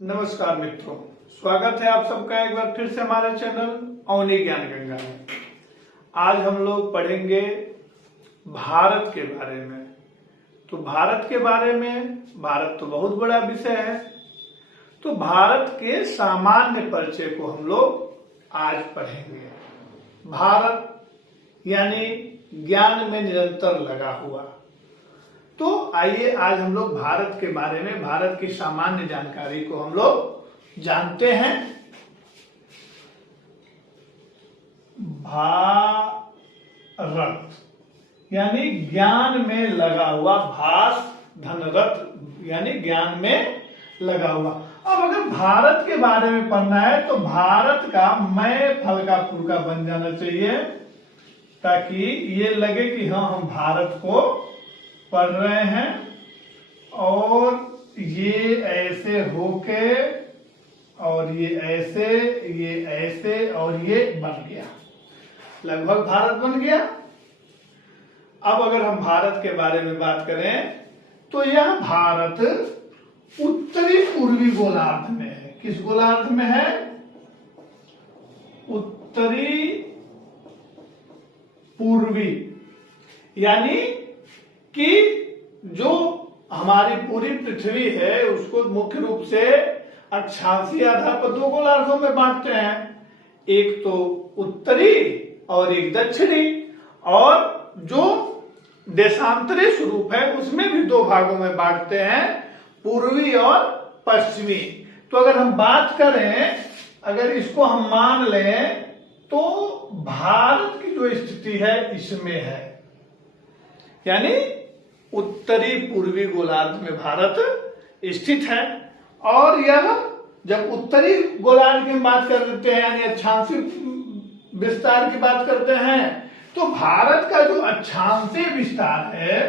नमस्कार मित्रों, स्वागत है आप सबका एक बार फिर से हमारे चैनल अवनी ज्ञान गंगा में। आज हम लोग पढ़ेंगे भारत के बारे में। तो भारत के बारे में, भारत तो बहुत बड़ा विषय है, तो भारत के सामान्य परिचय को हम लोग आज पढ़ेंगे। भारत यानी ज्ञान में निरंतर लगा हुआ। तो आइए आज हम लोग भारत के बारे में, भारत की सामान्य जानकारी को हम लोग जानते हैं। भारत यानी ज्ञान में लगा हुआ, भास धनरथ यानी ज्ञान में लगा हुआ। अब अगर भारत के बारे में पढ़ना है तो भारत का मैं फलका फुलका बन जाना चाहिए, ताकि ये लगे कि हाँ हम भारत को पढ़ रहे हैं। और ये ऐसे होके, और ये ऐसे और ये बन गया, लगभग भारत बन गया। अब अगर हम भारत के बारे में बात करें तो यह भारत उत्तरी पूर्वी गोलार्ध में है। किस गोलार्ध में है? उत्तरी पूर्वी, यानी कि जो हमारी पूरी पृथ्वी है उसको मुख्य रूप से अक्षांशीय आधार पर दो गोलार्धों में बांटते हैं, एक तो उत्तरी और एक दक्षिणी। और जो देशांतरी स्वरूप है उसमें भी दो भागों में बांटते हैं, पूर्वी और पश्चिमी। तो अगर हम बात करें, अगर इसको हम मान लें तो भारत की जो स्थिति है इसमें है, यानी उत्तरी पूर्वी गोलार्ध में भारत स्थित है। और यह जब उत्तरी गोलार्ध की बात कर देते हैं, यानी अक्षांशीय विस्तार की बात करते हैं, तो भारत का जो अक्षांशीय विस्तार है,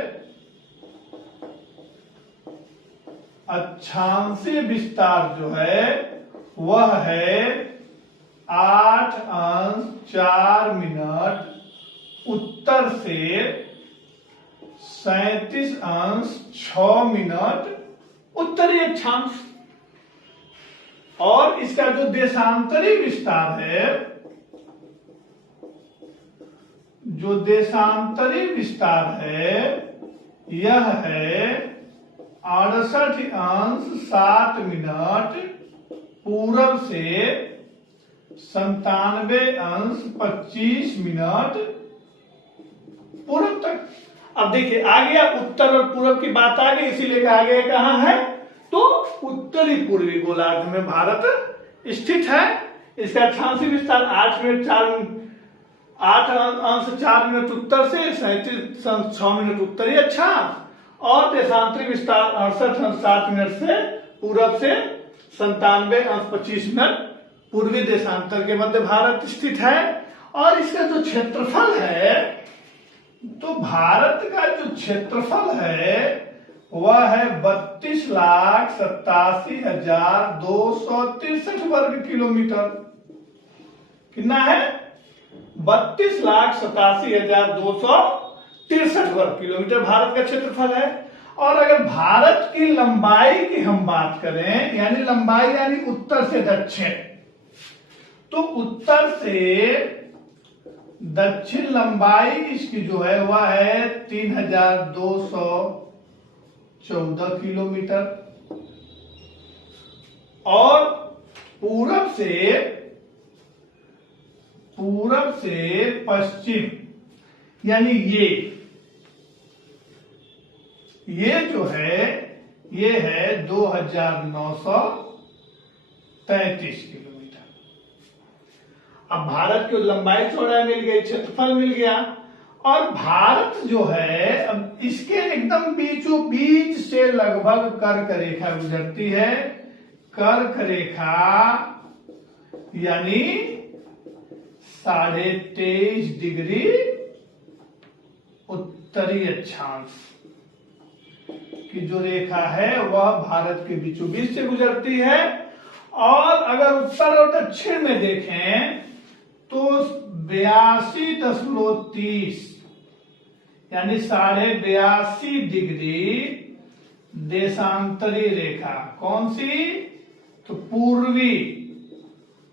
अक्षांशीय विस्तार जो है वह है 8°4' उत्तर से 37°6' उत्तरी अक्षांश। और इसका जो देशांतरी विस्तार है, जो देशांतरी विस्तार है यह है 68°7' पूरब से 97°25' पूरब तक। अब देखिए आ गया उत्तर और पूरब की बात आ गई, इसीलिए कहा गया कहां है? तो उत्तरी पूर्वी गोलार्ध में भारत स्थित है। इसका अक्षांशीय विस्तार 8°4' उत्तर से 37°6' उत्तरी अक्षांश, और देशांतरी विस्तार 68°7' से पूरब से 97°25' पूर्वी देशांतर के मध्य भारत स्थित है। और इसका जो क्षेत्रफल है, तो भारत का जो क्षेत्रफल है वह है 32,87,263 वर्ग किलोमीटर। कितना है? 32,87,263 वर्ग किलोमीटर भारत का क्षेत्रफल है। और अगर भारत की लंबाई की हम बात करें, यानी लंबाई यानी उत्तर से दक्षिण, तो उत्तर से दक्षिण लंबाई इसकी जो है वह है 3,214 किलोमीटर। और पूरब से पश्चिम, यानी ये जो है ये है 2,933 किलोमीटर। अब भारत की लंबाई चौड़ाई मिल गई, क्षेत्रफल मिल गया। और भारत जो है, अब इसके एकदम बीचों बीच से लगभग कर्क रेखा गुजरती है। कर्क रेखा यानी 23.5° उत्तरी अक्षांश की जो रेखा है वह भारत के बीचों बीच से गुजरती है। और अगर उत्तर और दक्षिण में देखें तो 82.30 यानी 82.5° देशांतरी रेखा। कौन सी? तो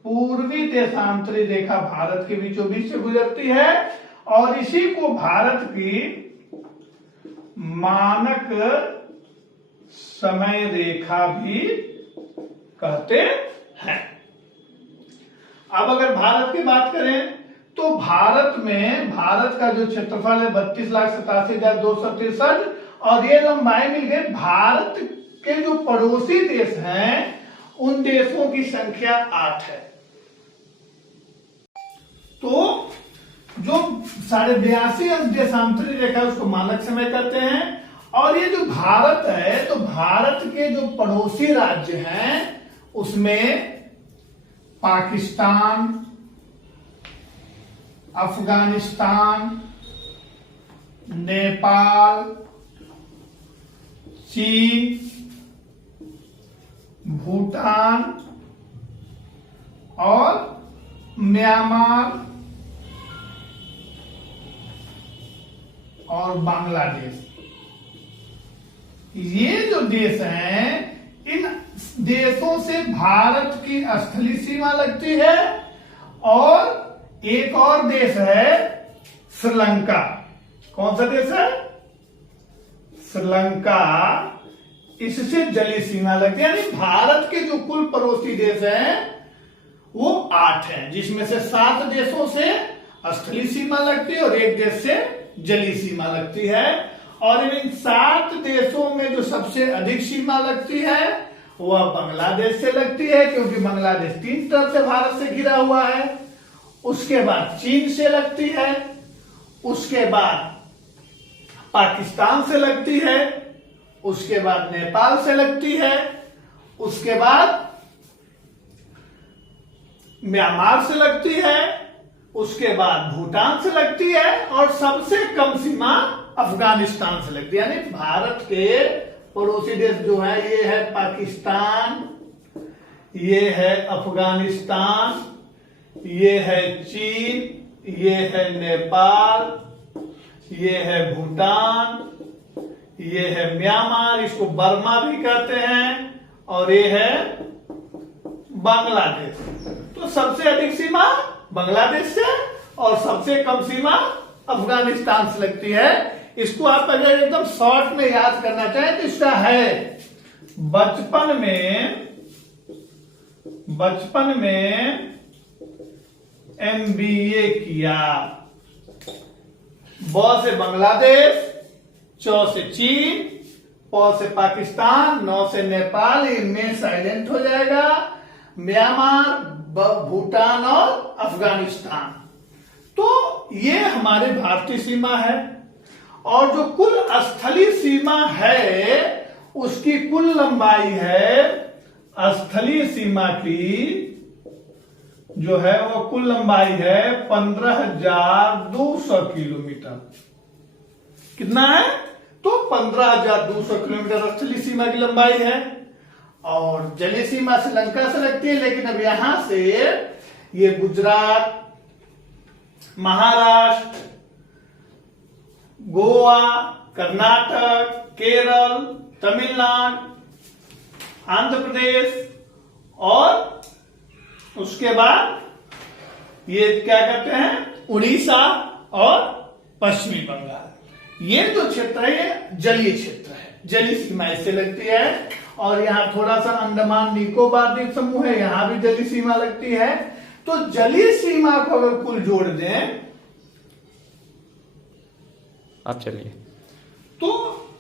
पूर्वी देशांतरी रेखा भारत के बीचों बीच से गुजरती है और इसी को भारत की मानक समय रेखा भी कहते हैं। अब अगर भारत की बात करें तो भारत का जो क्षेत्रफल है 32,87,263 और ये लंबाई मिल गई। भारत के जो पड़ोसी देश हैं उन देशों की संख्या 8 है। तो जो 82.5 अंश देशांतरी रेखा है उसको मानक समय कहते हैं। और ये जो भारत है तो भारत के जो पड़ोसी राज्य हैं उसमें पाकिस्तान, अफगानिस्तान, नेपाल, चीन, भूटान और म्यांमार और बांग्लादेश, ये जो देश हैं इन देशों से भारत की स्थलीय सीमा लगती है। और एक और देश है श्रीलंका। कौन सा देश है? श्रीलंका, इससे जलीय सीमा लगती है। यानी भारत के जो कुल पड़ोसी देश हैं वो 8 हैं, जिसमें से 7 देशों से स्थलीय सीमा लगती है और एक देश से जलीय सीमा लगती है। और इन 7 देशों में जो सबसे अधिक सीमा लगती है वह बांग्लादेश से लगती है, क्योंकि बांग्लादेश 3 तरफ से भारत से घिरा हुआ है। उसके बाद चीन से लगती है, उसके बाद पाकिस्तान से लगती है, उसके बाद नेपाल से लगती है, उसके बाद म्यांमार से लगती है, उसके बाद भूटान से लगती है और सबसे कम सीमा अफगानिस्तान से लगती है। यानी भारत के पड़ोसी देश जो है ये है पाकिस्तान, ये है अफगानिस्तान, ये है चीन, ये है नेपाल, ये है भूटान, ये है म्यांमार, इसको बर्मा भी कहते हैं, और ये है बांग्लादेश। तो सबसे अधिक सीमा बांग्लादेश से और सबसे कम सीमा अफगानिस्तान से लगती है। इसको आप अगर एकदम शॉर्ट में याद करना चाहें तो इसका है बचपन में MBA किया। ब से बांग्लादेश, च से चीन, प से पाकिस्तान, न से नेपाल, इनमें साइलेंट हो जाएगा, म्यांमार, भूटान और अफगानिस्तान। तो ये हमारे भारतीय सीमा है। और जो कुल स्थलीय सीमा है उसकी कुल लंबाई है, स्थलीय सीमा की जो है वो कुल लंबाई है 15,200 किलोमीटर। कितना है? तो 15,200 किलोमीटर स्थलीय सीमा की लंबाई है। और जलीय सीमा श्रीलंका से लगती है, लेकिन अब यहां से ये गुजरात, महाराष्ट्र, गोवा, कर्नाटक, केरल, तमिलनाडु, आंध्र प्रदेश और उसके बाद ये क्या कहते हैं उड़ीसा और पश्चिमी बंगाल। ये जो क्षेत्र है ये जलीय क्षेत्र है, जलीय सीमा इससे लगती है। और यहाँ थोड़ा सा अंडमान निकोबार द्वीप समूह है, यहां भी जलीय सीमा लगती है। तो जलीय सीमा को अगर कुल जोड़ दें आप चलिए, तो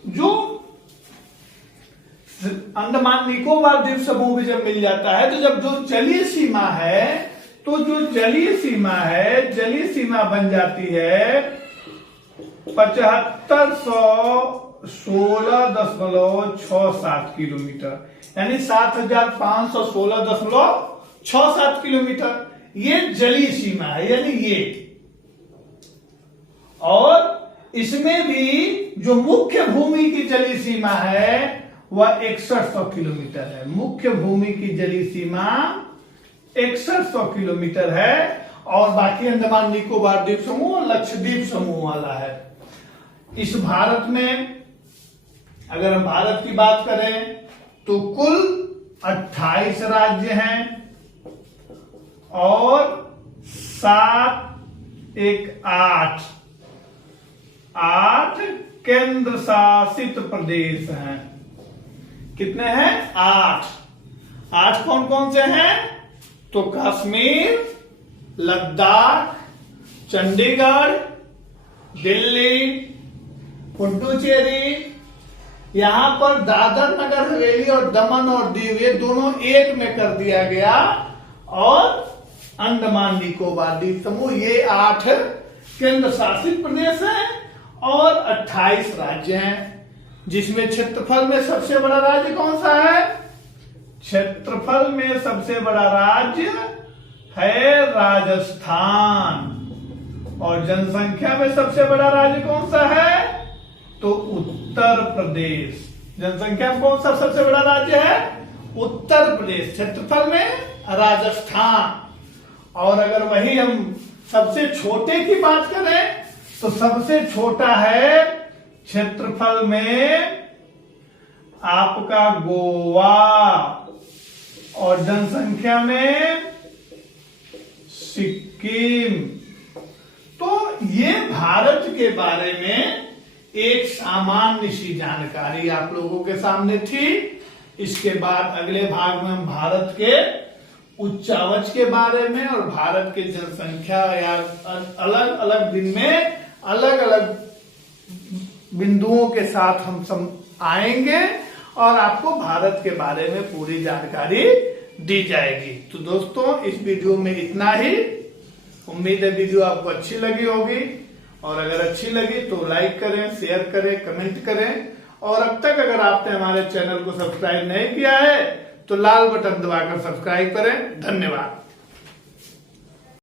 जो अंडमान निकोबार द्वीप समूह भी जब मिल जाता है तो जब जो जलीय सीमा है तो जो जलीय सीमा है, जलीय सीमा बन जाती है 7516.67 किलोमीटर, यानी 7516.67 किलोमीटर ये जलीय सीमा है, यानी ये। और इसमें भी जो मुख्य भूमि की जलीय सीमा है वह 6100 किलोमीटर है। मुख्य भूमि की जलीय सीमा 6100 किलोमीटर है। और बाकी अंडमान निकोबार द्वीप समूह और लक्षद्वीप समूह वाला है। इस भारत में अगर हम भारत की बात करें तो कुल 28 राज्य हैं और 7 एक 8 केंद्र शासित प्रदेश हैं। कितने हैं? 8 कौन कौन से हैं? तो कश्मीर, लद्दाख, चंडीगढ़, दिल्ली, पुडुचेरी, यहां पर दादर नगर हवेली और दमन और दीव ये दोनों एक में कर दिया गया, और अंडमान निकोबार द्वीप समूह, ये 8 केंद्र शासित प्रदेश हैं और 28 राज्य हैं। जिसमें क्षेत्रफल में सबसे बड़ा राज्य कौन सा है? क्षेत्रफल में सबसे बड़ा राज्य है राजस्थान, और जनसंख्या में सबसे बड़ा राज्य कौन सा है? तो उत्तर प्रदेश। जनसंख्या में कौन सा सबसे बड़ा राज्य है? उत्तर प्रदेश। क्षेत्रफल में राजस्थान। और अगर वही हम सबसे छोटे की बात करें तो सबसे छोटा है क्षेत्रफल में आपका गोवा, और जनसंख्या में सिक्किम। तो ये भारत के बारे में एक सामान्य सी जानकारी आप लोगों के सामने थी। इसके बाद अगले भाग में हम भारत के उच्चावच के बारे में और भारत के जनसंख्या या अलग अलग दिन में अलग अलग बिंदुओं के साथ हम आएंगे और आपको भारत के बारे में पूरी जानकारी दी जाएगी। तो दोस्तों, इस वीडियो में इतना ही। उम्मीद है वीडियो आपको अच्छी लगी होगी, और अगर अच्छी लगी तो लाइक करें, शेयर करें, कमेंट करें, और अब तक अगर आपने हमारे चैनल को सब्सक्राइब नहीं किया है तो लाल बटन दबाकर सब्सक्राइब करें। धन्यवाद।